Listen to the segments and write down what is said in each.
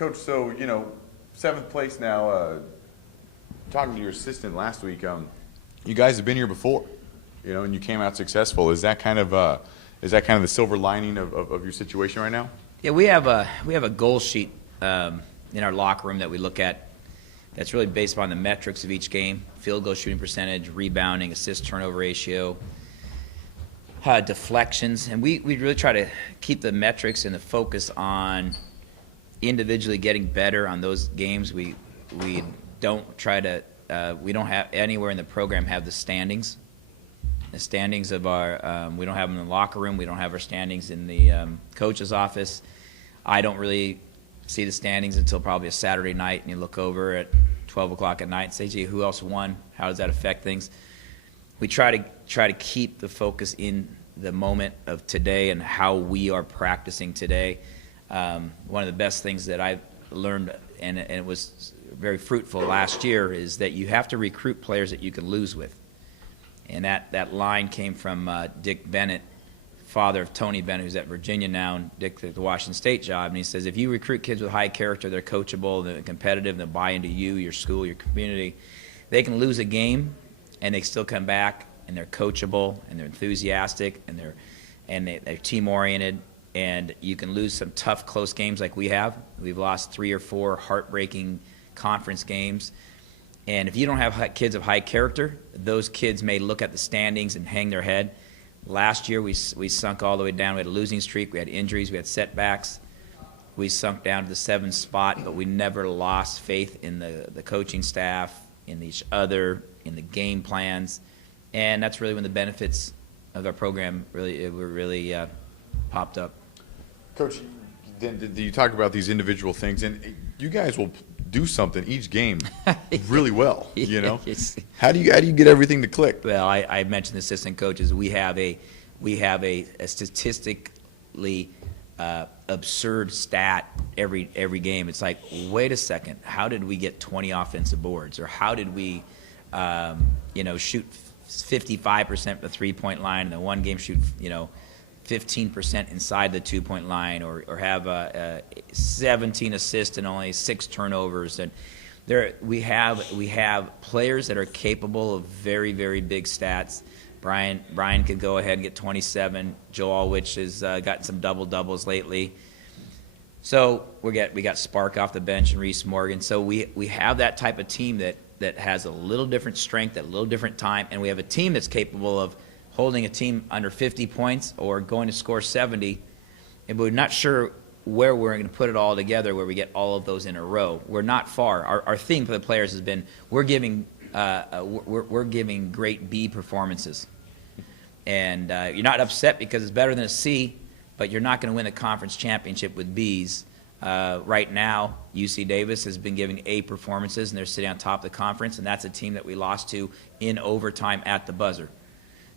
Coach, so, seventh place now. Talking to your assistant last week, you guys have been here before, and you came out successful. Is that kind of the silver lining of your situation right now? Yeah, we have a goal sheet in our locker room that we look at. That's really based upon the metrics of each game: field goal shooting percentage, rebounding, assist turnover ratio, deflections, and we really try to keep the metrics and the focus on individually getting better on those games. We don't try to we don't have anywhere in the program have the standings. The standings of our we don't have them in the locker room. We don't have our standings in the coach's office. I don't really see the standings until probably a Saturday night, and you look over at 12 o'clock at night and say, gee, who else won? How does that affect things? We try to keep the focus in the moment of today and how we are practicing today. One of the best things that I've learned, and it was very fruitful last year, is that you have to recruit players that you can lose with. And that line came from Dick Bennett, father of Tony Bennett, who's at Virginia now, and Dick took the Washington State job. And he says, if you recruit kids with high character, they're coachable, they're competitive, they'll buy into you, your school, your community, they can lose a game and they still come back, and they're coachable, and they're enthusiastic, and they're team-oriented, and you can lose some tough, close games like we have. We've lost 3 or 4 heartbreaking conference games. And if you don't have kids of high character, those kids may look at the standings and hang their head. Last year, we sunk all the way down. We had a losing streak. We had injuries. We had setbacks. We sunk down to the 7th spot, but we never lost faith in the coaching staff, in each other, in the game plans. And that's really when the benefits of our program really popped up. Coach, then you talk about these individual things, and you guys will do something each game really well, Yes. How do you get everything to click? Well, I mentioned the assistant coaches. We have a statistically absurd stat every game. It's like, wait a second, how did we get 20 offensive boards, or how did we shoot 55% from the three-point line, and then one game shoot 15% inside the 2-point line, or have 17 assists and only 6 turnovers. And we have players that are capable of very, very big stats. Brian could go ahead and get 27. Joe Alwich has gotten some double-doubles lately. So we got Spark off the bench and Reese Morgan. So we have that type of team that has a little different strength at a little different time, and we have a team that's capable of holding a team under 50 points or going to score 70, and we're not sure where we're going to put it all together where we get all of those in a row. We're not far. Our theme for the players has been we're giving great B performances. And you're not upset because it's better than a C, but you're not going to win the conference championship with Bs. Right now, UC Davis has been giving A performances, and they're sitting on top of the conference, and that's a team that we lost to in overtime at the buzzer.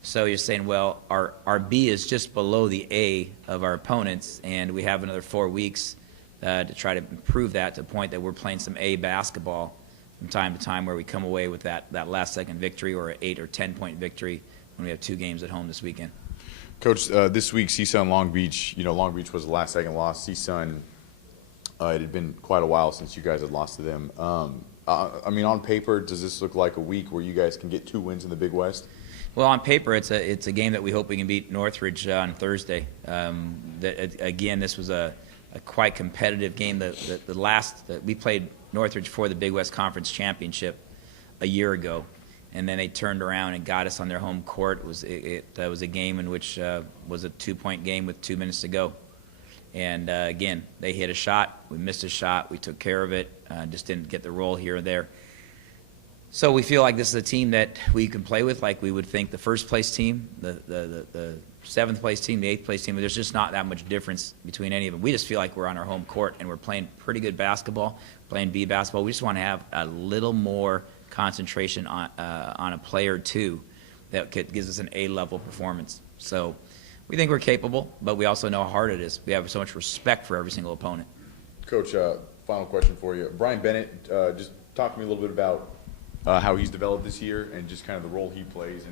So you're saying, well, our B is just below the A of our opponents, and we have another 4 weeks to try to improve that to the point that we're playing some A basketball from time to time, where we come away with that last-second victory or an 8 or 10-point victory when we have 2 games at home this weekend. Coach, this week CSUN Long Beach. Long Beach was the last-second loss. CSUN, it had been quite a while since you guys had lost to them. On paper, does this look like a week where you guys can get 2 wins in the Big West? Well, on paper, it's a game that we hope we can beat Northridge on Thursday. Again, this was a quite competitive game. We played Northridge for the Big West Conference Championship a year ago, and then they turned around and got us on their home court. It was a game in which was a 2-point game with 2 minutes to go. And again, they hit a shot, we missed a shot, we took care of it, just didn't get the roll here or there. So we feel like this is a team that we can play with, like we would think the first-place team, the 7th-place team, the 8th-place team. But there's just not that much difference between any of them. We just feel like we're on our home court, and we're playing pretty good basketball, playing B basketball. We just want to have a little more concentration on a player or two that gives us an A-level performance. So we think we're capable, but we also know how hard it is. We have so much respect for every single opponent. Coach, final question for you. Brian Bennett, just talk to me a little bit about how he's developed this year and just kind of the role he plays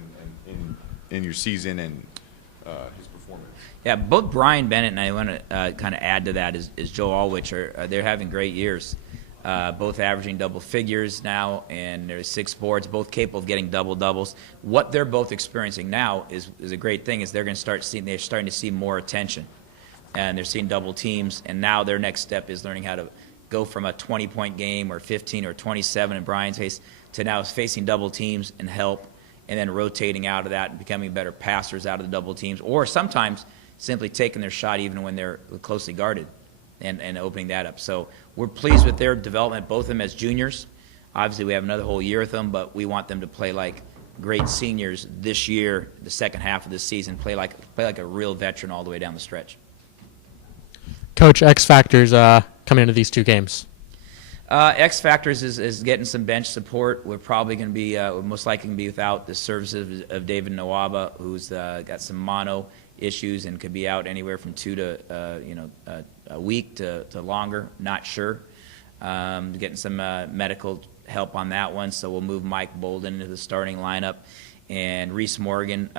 in your season and his performance. performance. Yeah, both Brian Bennett and I want to kind of add to that is Joe Allwich. They're having great years, both averaging double figures now, and there's 6 boards, both capable of getting doubles. What they're both experiencing now is a great thing. Is they're starting to see more attention, and they're seeing double teams, and now their next step is learning how to go from a 20-point game or 15 or 27 in Brian's case to now facing double teams and help, and then rotating out of that and becoming better passers out of the double teams, or sometimes simply taking their shot even when they're closely guarded and opening that up. So we're pleased with their development, both of them as juniors. Obviously, we have another whole year with them, but we want them to play like great seniors this year, the second half of the season, play like a real veteran all the way down the stretch. Coach, X factors coming into these 2 games. X factors is getting some bench support. We're probably going to be, we're most likely going to be without the services of David Nawaba, who's got some mono issues and could be out anywhere from 2 to a week to longer. Not sure. Getting some medical help on that one, so we'll move Mike Bolden into the starting lineup. And Reese Morgan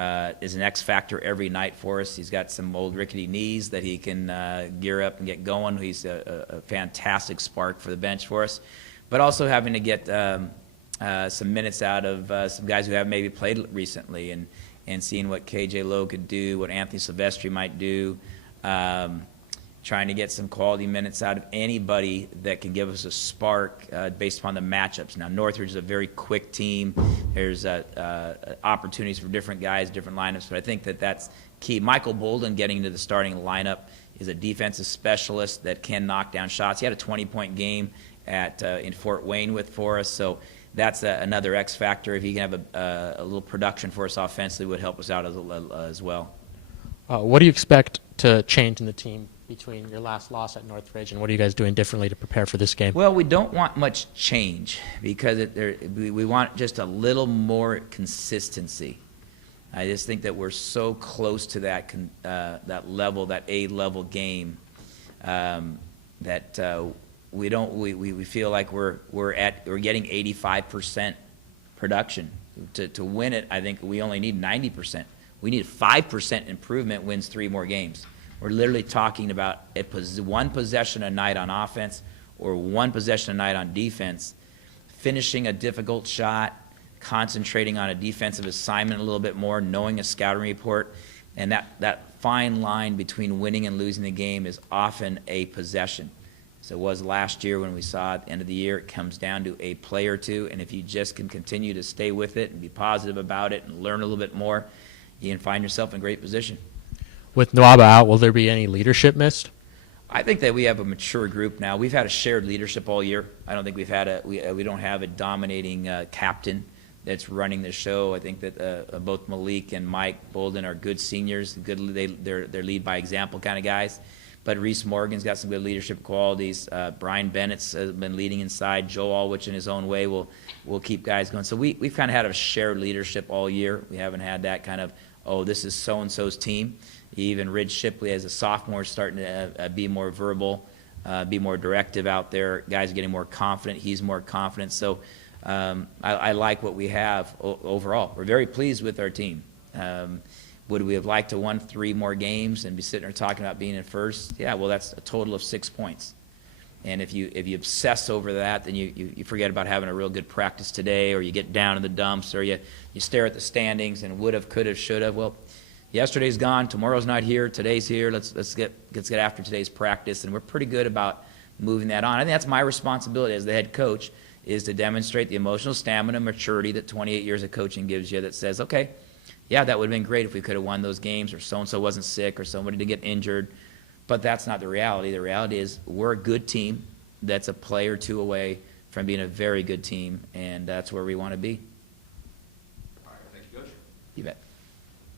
is an X factor every night for us. He's got some old rickety knees that he can gear up and get going. He's a fantastic spark for the bench for us. But also having to get some minutes out of some guys who have maybe played recently, and seeing what KJ Lowe could do, what Anthony Silvestri might do. Trying to get some quality minutes out of anybody that can give us a spark based upon the matchups. Now, Northridge is a very quick team. There's opportunities for different guys, different lineups, but I think that's key. Michael Bolden getting into the starting lineup is a defensive specialist that can knock down shots. He had a 20-point game in Fort Wayne for us, so that's another X factor. If he can have a little production for us offensively, would help us out as well. What do you expect to change in the team between your last loss at Northridge, and what are you guys doing differently to prepare for this game? Well, we don't want much change because we want just a little more consistency. I just think that we're so close to that level, that A-level game, that we feel like we're getting 85% production. To win it, I think we only need 90%. We need 5% improvement wins 3 more games. We're literally talking about one possession a night on offense or one possession a night on defense, finishing a difficult shot, concentrating on a defensive assignment a little bit more, knowing a scouting report, and that fine line between winning and losing the game is often a possession. So it was last year when we saw at the end of the year, it comes down to a play or two, and if you just can continue to stay with it and be positive about it and learn a little bit more, you can find yourself in great position. With Nawaba out, will there be any leadership missed? I think that we have a mature group now. We've had a shared leadership all year. I don't think we don't have a dominating captain that's running the show. I think that both Malik and Mike Bolden are good seniors. They're lead by example kind of guys. But Reese Morgan's got some good leadership qualities. Brian Bennett's been leading inside. Joe Allwich in his own way will keep guys going. So we've kind of had a shared leadership all year. We haven't had that kind of, oh, this is so-and-so's team. Even Ridge Shipley as a sophomore is starting to be more verbal, be more directive out there. Guys are getting more confident. He's more confident. So I like what we have overall. We're very pleased with our team. Would we have liked to won 3 more games and be sitting there talking about being in first? Yeah, well, that's a total of 6 points. And if you obsess over that, then you forget about having a real good practice today, or you get down in the dumps, or you stare at the standings and would have, could have, should have. Well, yesterday's gone, tomorrow's not here, today's here. Let's get after today's practice, and we're pretty good about moving that on. I think that's my responsibility as the head coach, is to demonstrate the emotional stamina and maturity that 28 years of coaching gives you, that says, okay, yeah, that would have been great if we could have won those games, or so-and-so wasn't sick, or somebody didn't get injured. But that's not the reality. The reality is we're a good team that's a play or 2 away from being a very good team, and that's where we want to be. All right, thank you, Coach. You bet.